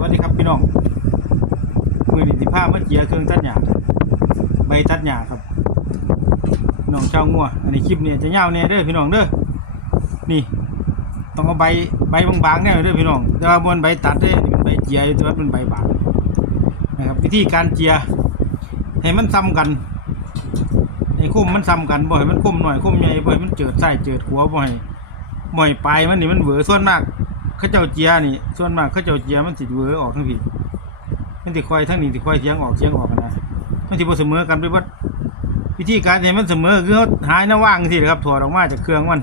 วัสดีครับพี่น้องมือนิติภาพมาเจียเครื่องตัดหญ้าใบตัดหญ้าครับน้องชาวงัวอันนี้คลิปเนี่ยจะยาวเนี่ยเด้อพี่น้องเด้อนี่ต้องเอาใบใบบางๆเนี่ยเด้อพี่น้องแต่ว่าบนใบตัดเนี่มันใบเจียแต่ว่าเป็นใบบางนะครับวิธีการเจียให้มันซ้ำกันให้คมมันซ้ำกันบ่ให้มันคมหน่อยคมใหญ่บ่ให้มันเจิดไส้เจิดหัวบ่ให้บ่ให้ปลายมันนี่มันเหวอส่วนมาก ขาเจ้าเจียนี่ ส่วนมากเขาเจ้าเจียมันสิเวอออกทั้งพี่มันสิควายทั้งนี้สิควายเสียงออกเสียงออกนะมันสิบ่เสมอกันไปเบิดวิธีการให้มันเสมอคือเขาหาแนวว่างสิครับถอดออกมาจากเครื่องมัน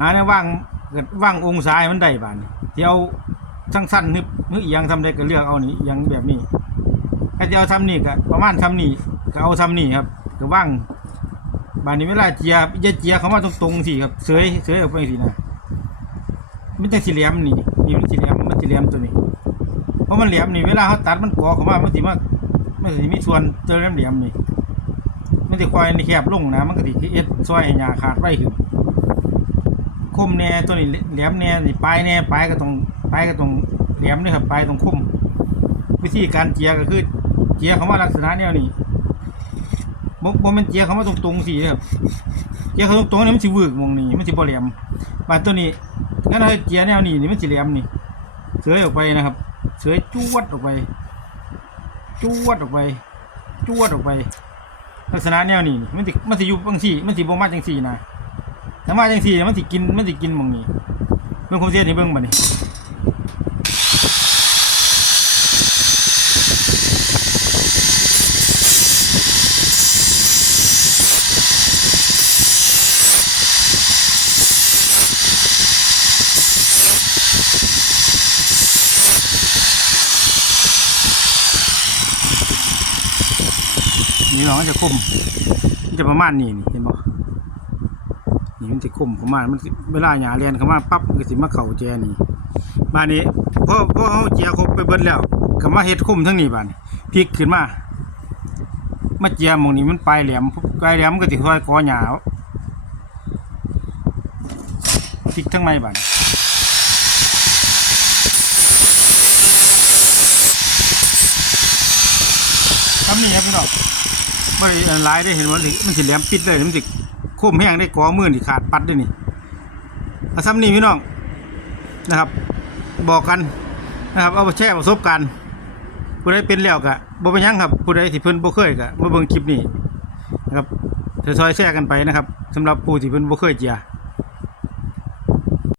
หาแนวว่างเกิดว่างองศาให้มันได้บานี้ที่เอาสั้นๆนึบนึกอีหยังทำได้ก็เลือกเอานี่อหยังแบบนี้ถ้าจะเอาทำนี่ก็ประมาณทำนี่ก็เอาทำนี่ครับก็ว่างบาดนี้เวลาเจียเจียเขามาตรงๆสิครับเสยเสยออกไปสินะ มันจะสีเหลี่ยมนี่นี่มันสีเหลี่ยมมันสีเหลี่ยมตัวนี้ เพราะมันเหลี่ยมนี่เวลาเขาตัดมันกอเข้ามามันสิมามันสิมีส่วนเจอเหลี่ยมเหลี่ยมนี่มันสิควายในแคบลงนะมันก็สิเอ็ดซอยให้หญ้าขาดไว้ขึ้นคมแน่ตัวนี้แหลมแน่นี่ปลายแน่ปลายก็ต้องปลายก็ต้องแหลมนี่ครับปลายต้องคมวิธีการเจียก็คือเจียเขามาลักษณะแนวนี้บ่บ่มันเจียเขามาตรงๆสิครับ เจียเขาตรงๆนี่มันสิวึกมงนี้มันสิบ่แหลมบานตัวนี้งั้นเราเจียแนวนี้นี่มันสีเหลี่ยมนี่เสยออกไปนะครับ เสยจวดออกไปจวดออกไปจวดออกไป ลักษณะแนวนี้นี่มันสิมันสิอยู่บางสี่ มันสิบ่มาจังสี่นะถ้ามาจังสี่มันสิกินมันสิกินมองนี้เบิ่งคงเสียนี่เบิ่งบัดนี้ นี่มันจะคมมันจะประมาณนี้นี่เห็นบ่นี่มันจะคมประมาณมันเวลาหยาเรียนเข้ามาปั๊บก็สิมาเข้าแจนี่บ้านนี้พอพอเฮาเจียครบไปเบิดแล้วก็มาเฮ็ดคมทั้งนี้บ้านนี้พลิกขึ้นมามาเจียมองนี้มันปลายแหลมปลายแหลมก็สิค่อยกอหยาพลิกทั้งไม้บานทำนี่ครับพี่น้อง ไม่ได้ลายได้เห็นว่ามันสิแหลมปิดเลยมันสิคมแห้งได้กอมือนี่ขาดปัดด้วยนี่อาซ้ำนี่พี่น้องนะครับ บอกกันนะครับ เอาไปแช่ประสบการณ์ผู้ใดเป็นแล้วกะบ่เป็นยังครับผู้ใดที่เพิ่นบ่เคยกะมาเบิ่งคลิปนี้นะครับซอยแช่กันไปนะครับสำหรับผู้ที่เพิ่นบ่เคยเจีย